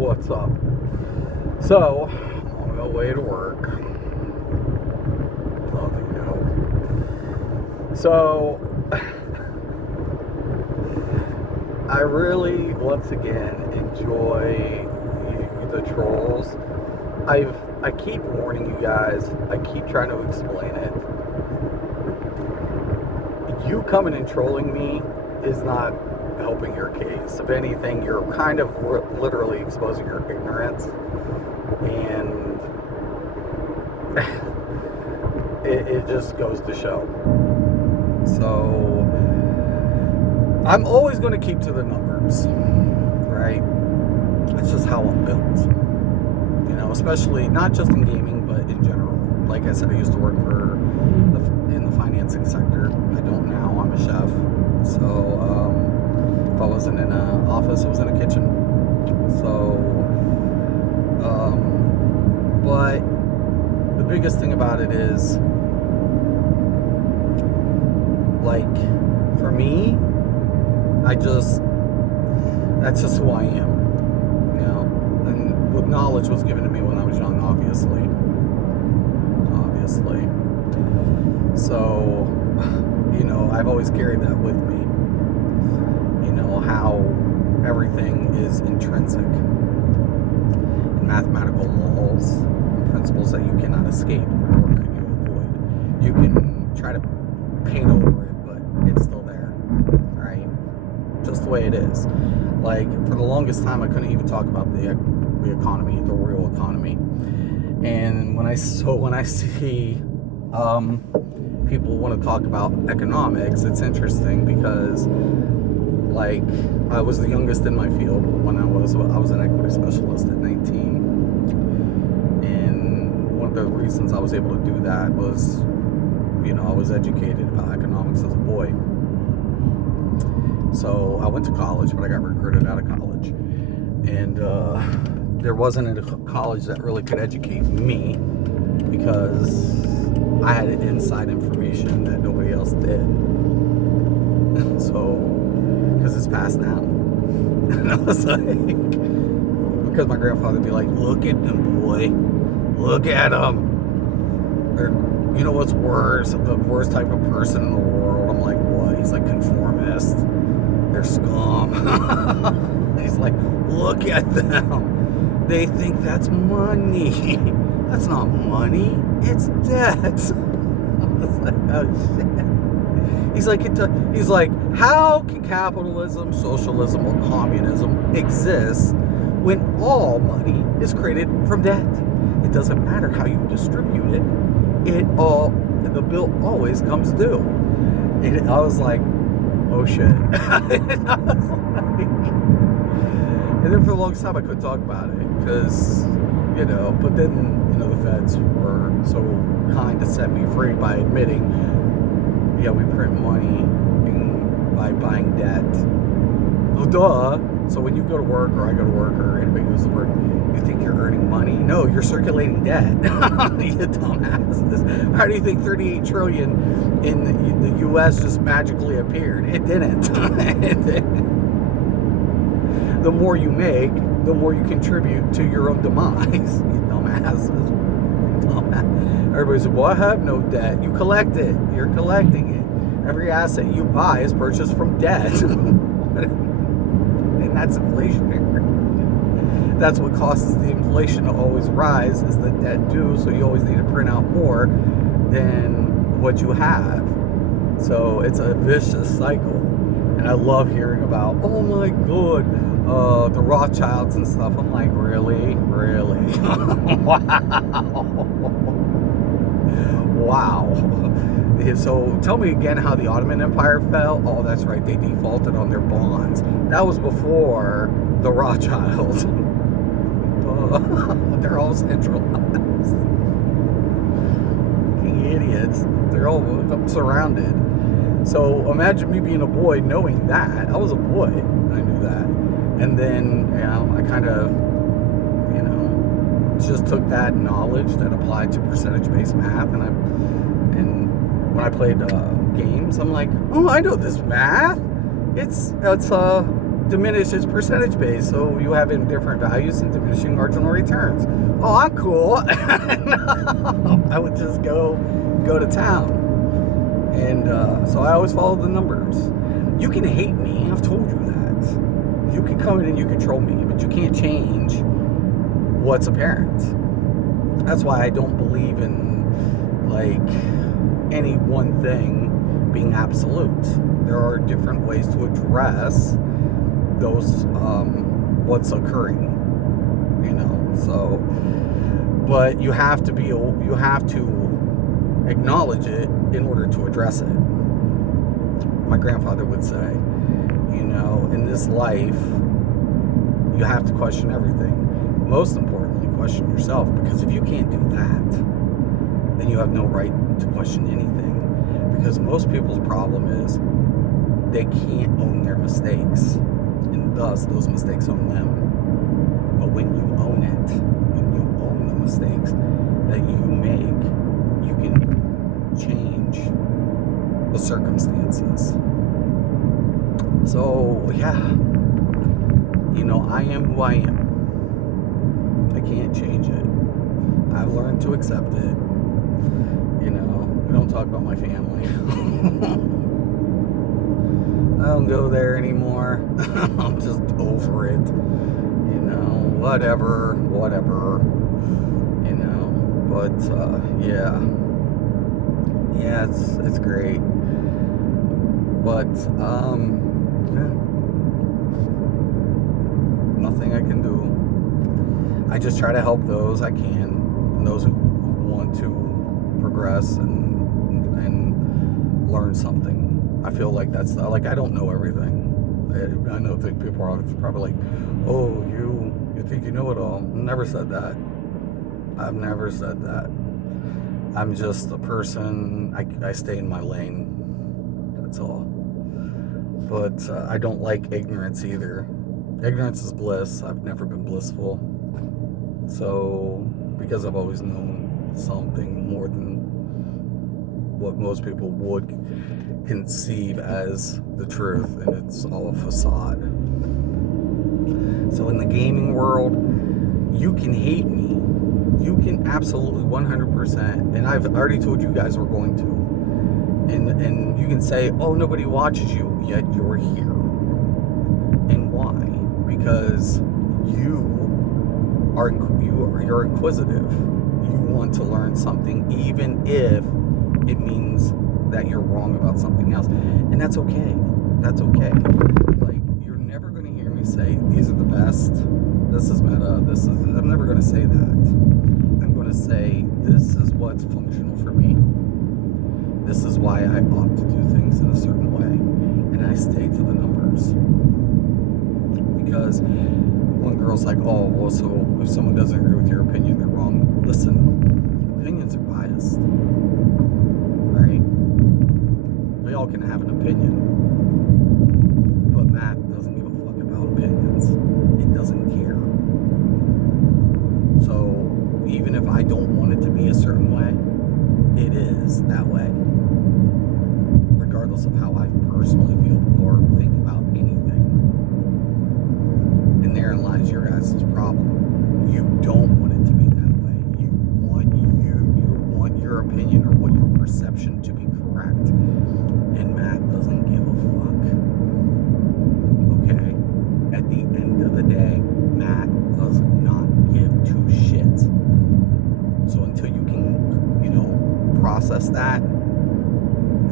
What's up? So, on my way to work. Nothing new. So, I really, once again, enjoy the trolls. I keep warning you guys. I keep trying to explain it. You coming and trolling me is not helping your case. If anything, you're kind of literally exposing your ignorance, and it just goes to show. So I'm always going to keep to the numbers, right? It's just how I'm built, especially not just in gaming but in general. Like I said, I used to work in the financing sector. I don't now. I'm a chef. So if I wasn't in an office, I was in a kitchen. So, but the biggest thing about it is, like, for me, that's just who I am, and what knowledge was given to me when I was young, obviously. So, I've always carried that with me. How everything is intrinsic in mathematical laws and principles that you cannot escape, nor can you avoid. You can try to paint over it, but it's still there, right? Just the way it is. Like, for the longest time, I couldn't even talk about the economy, the real economy. And when I see people want to talk about economics, it's interesting because, like, I was the youngest in my field when I was an equity specialist at 19. And one of the reasons I was able to do that was, I was educated about economics as a boy. So I went to college, but I got recruited out of college. And there wasn't a college that really could educate me because I had inside information that nobody else did. So, because it's passed down. And I was like, because my grandfather would be like, look at them, boy. Look at them. They're, what's worse? The worst type of person in the world. I'm like, what? He's like, conformist. They're scum. He's like, look at them. They think that's money. That's not money. It's debt. I was like, oh shit. He's like, how can capitalism, socialism, or communism exist when all money is created from debt? It doesn't matter how you distribute it. The bill always comes due. And I was like, oh shit. And then for the longest time I couldn't talk about it because, but then, the feds were so kind to set me free by admitting, yeah, we print money by buying debt. Oh, duh. So when you go to work, or I go to work, or anybody goes to work, you think you're earning money? No, you're circulating debt. You dumbasses. How do you think 38 trillion in the U.S. just magically appeared? It didn't. The more you make, the more you contribute to your own demise. You dumbasses. Everybody's like, well, I have no debt. You collect it. You're collecting it. Every asset you buy is purchased from debt. And that's inflationary. That's what causes the inflation to always rise, is the debt due. So you always need to print out more than what you have. So it's a vicious cycle. And I love hearing about, oh my God, the Rothschilds and stuff. I'm like, really? Wow. So tell me again how the Ottoman Empire fell. Oh, that's right. They defaulted on their bonds. That was before the Rothschilds. They're all centralized. Fucking idiots. They're all surrounded. So imagine me being a boy knowing that. I was a boy. I knew that. And then, I kind of, just took that knowledge that applied to percentage-based math, and when I played games, I'm like, oh, I know this math. It's diminish its percentage base, so you have different values and diminishing marginal returns. Oh, I'm cool. I would just go to town. And so I always follow the numbers. You can hate me, I've told you that. You can come in and you control me, but you can't change what's apparent. That's why I don't believe in like any one thing being absolute. There are different ways to address those what's occurring, you know. So, but you have to acknowledge it in order to address it. My grandfather would say, you know, in this life, you have to question everything. Most importantly, question yourself, because if you can't do that, then you have no right to question anything. Because most people's problem is they can't own their mistakes, and thus those mistakes own them. But when you own it, when you own the mistakes that you make, you can change the circumstances. So yeah, you know, I am who I am. I can't change it. I've learned to accept it. You know, we don't talk about my family. I don't go there anymore. I'm just over it. You know, whatever. You know, but yeah, it's great. But yeah, nothing I can do. I just try to help those I can, and those who want to progress and learn something. I feel like that's like I don't know everything. I know that people are probably like, "Oh, you think you know it all?" Never said that. I've never said that. I'm just a person. I stay in my lane. That's all. But I don't like ignorance either. Ignorance is bliss. I've never been blissful. So, because I've always known something more than what most people would conceive as the truth, and it's all a facade. So in the gaming world, you can hate me. You can absolutely 100%, and I've already told you guys we're going to. And you can say, oh, nobody watches you, yet you're here. And why? Because you're inquisitive. You want to learn something, even if it means that you're wrong about something else. And that's okay. That's okay. Like, you're never going to hear me say, these are the best, this is meta, I'm never going to say that. I'm going to say, this is what's functional for me. This is why I opt to do things in a certain way. And I stay to the numbers. Because one girl's like, oh, well, so if someone doesn't agree with your opinion, they're wrong. Listen, opinions are biased. Right? We all can have an opinion. But Matt doesn't give a fuck about opinions. It doesn't care. So even if I don't want it to be a certain way, it is that way. Regardless of how I personally feel or think about anything. And therein lies your guys' problem. You don't want it to be that way. You want your opinion or what your perception to be correct. And Matt doesn't give a fuck. Okay? At the end of the day, Matt does not give two shits. So until you can, you know, process that,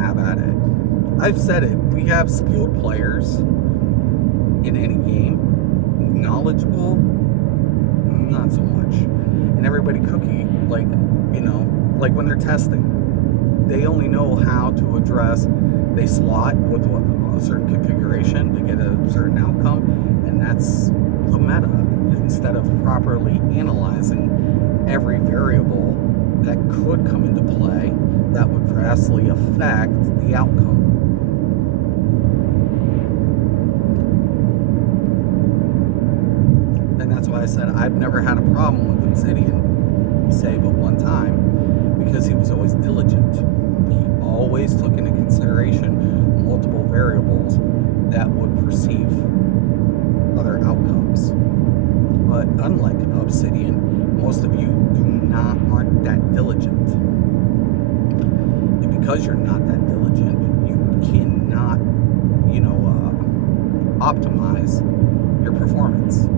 have at it. I've said it. We have skilled players in any game. Knowledgeable, not so much. And everybody cookie, like, you know, like when they're testing, they only know how to address, they slot with a certain configuration to get a certain outcome, and that's the meta, instead of properly analyzing every variable that could come into play that would vastly affect the outcome. And that's why I said I've never had a problem with Obsidian, say but one time, because he was always diligent. He always took into consideration multiple variables that would perceive other outcomes. But unlike Obsidian, most of you aren't that diligent. And because you're not that diligent, you cannot, optimize your performance.